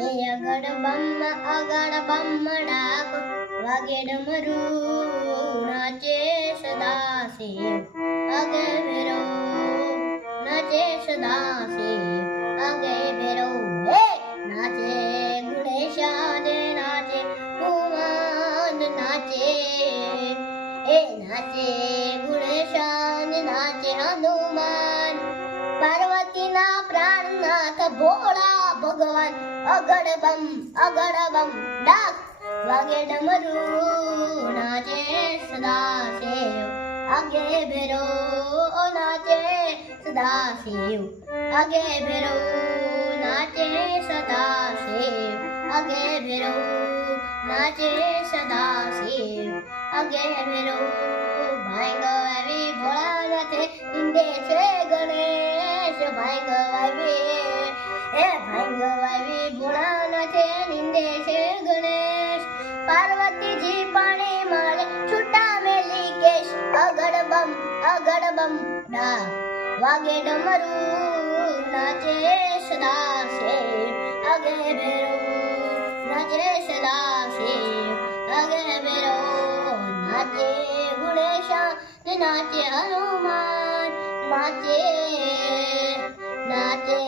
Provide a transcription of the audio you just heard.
એ અગડ બમ ડાક વાગે ડમરું નાચે સદા શિવ આગે ભેરો નાચે સદા શિવ આગે ભેરો હે નાચે ગુણેશાન નાચે ભુવન નાચે એ નાચે ગુણેશાન નાચે હનુમાન પાર્વતીના પ્રાણનાથ ભોળા ભગવાન અગડ બમ ડાક વાગે ડમરું નાચે સદા શિવ આગે ભેરો નાચે સદા શિવ આગે ભેરો નાચે સદા શિવ આગે ભેરો નાચે સદા શિવ આગે ભેરો ભાંગ આવી ભોળાનાથે ઇંદે છે ગણેશ ભાંગ આવી એ ભાંગ આવી ભોળાનાથે નિંદે છે ગણેશ પાર્વતીજી પાણી મારે છૂટા મેલી કેશ અગડ બમ ડા વાગે ડમરું નાચે સદા શિવ આગે ભેરો નાચે સદા શિવ આગે ભેરો નાચે ગુણેશા નાચે હનુમાન નાચે